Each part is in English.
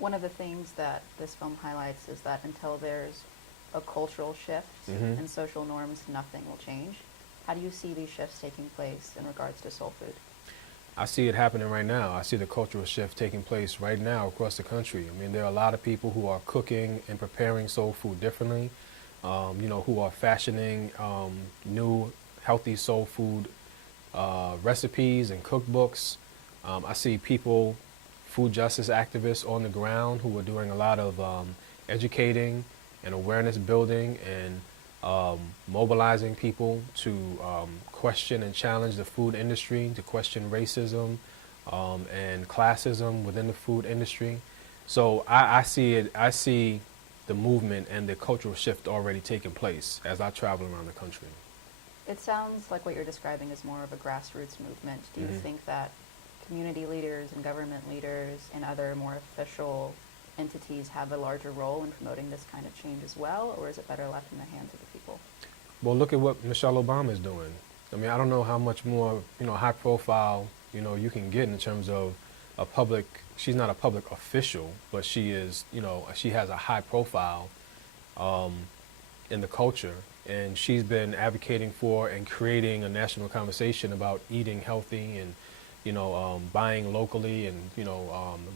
One of the things that this film highlights is that until there's a cultural shift Hmm. in social norms, nothing will change. How do you see these shifts taking place in regards to soul food? I see it happening right now. I see the cultural shift taking place right now across the country. I mean, there are a lot of people who are cooking and preparing soul food differently, who are fashioning new healthy soul food recipes and cookbooks. I see people, food justice activists on the ground who are doing a lot of educating and awareness building and mobilizing people to question and challenge the food industry, to question racism and classism within the food industry. So I see it. I see the movement and the cultural shift already taking place as I travel around the country. It sounds like what you're describing is more of a grassroots movement. Do you Hmm. think that community leaders and government leaders and other more official entities have a larger role in promoting this kind of change as well, or is it better left in the hands of the people? Well, look at what Michelle Obama is doing. I mean, I don't know how much more, high profile, you can get in terms of a public, she's not a public official, but she is, she has a high profile um, in the culture. And she's been advocating for and creating a national conversation about eating healthy and, buying locally and,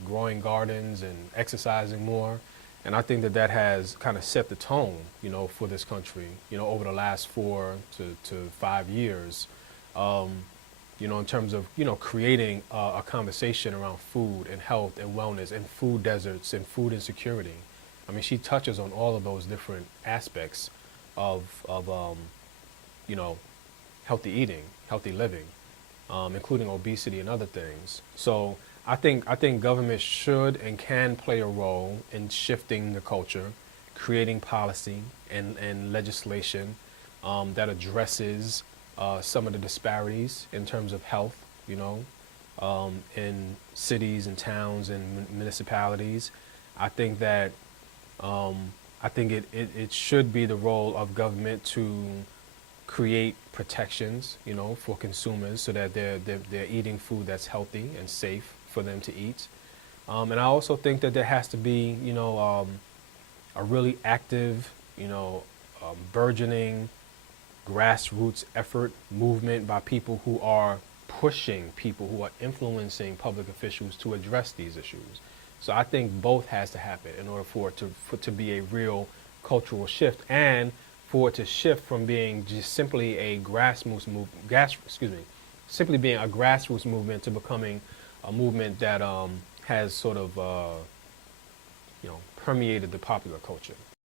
growing gardens and exercising more. And I think that that has kind of set the tone, for this country, over the last 4 to 5 years, in terms of, creating a conversation around food and health and wellness and food deserts and food insecurity. I mean, she touches on all of those different aspects of healthy eating, healthy living, including obesity and other things. So I think government should and can play a role in shifting the culture, creating policy and legislation that addresses some of the disparities in terms of health, in cities and towns and municipalities. I think that it should be the role of government to create protections, for consumers so that they're eating food that's healthy and safe for them to eat. And I also think that there has to be, a really active, burgeoning grassroots effort, movement by people who are pushing people, who are influencing public officials to address these issues. So I think both has to happen in order for it to be a real cultural shift and for it to shift from being just simply a simply being a grassroots movement to becoming a movement that has sort of permeated the popular culture.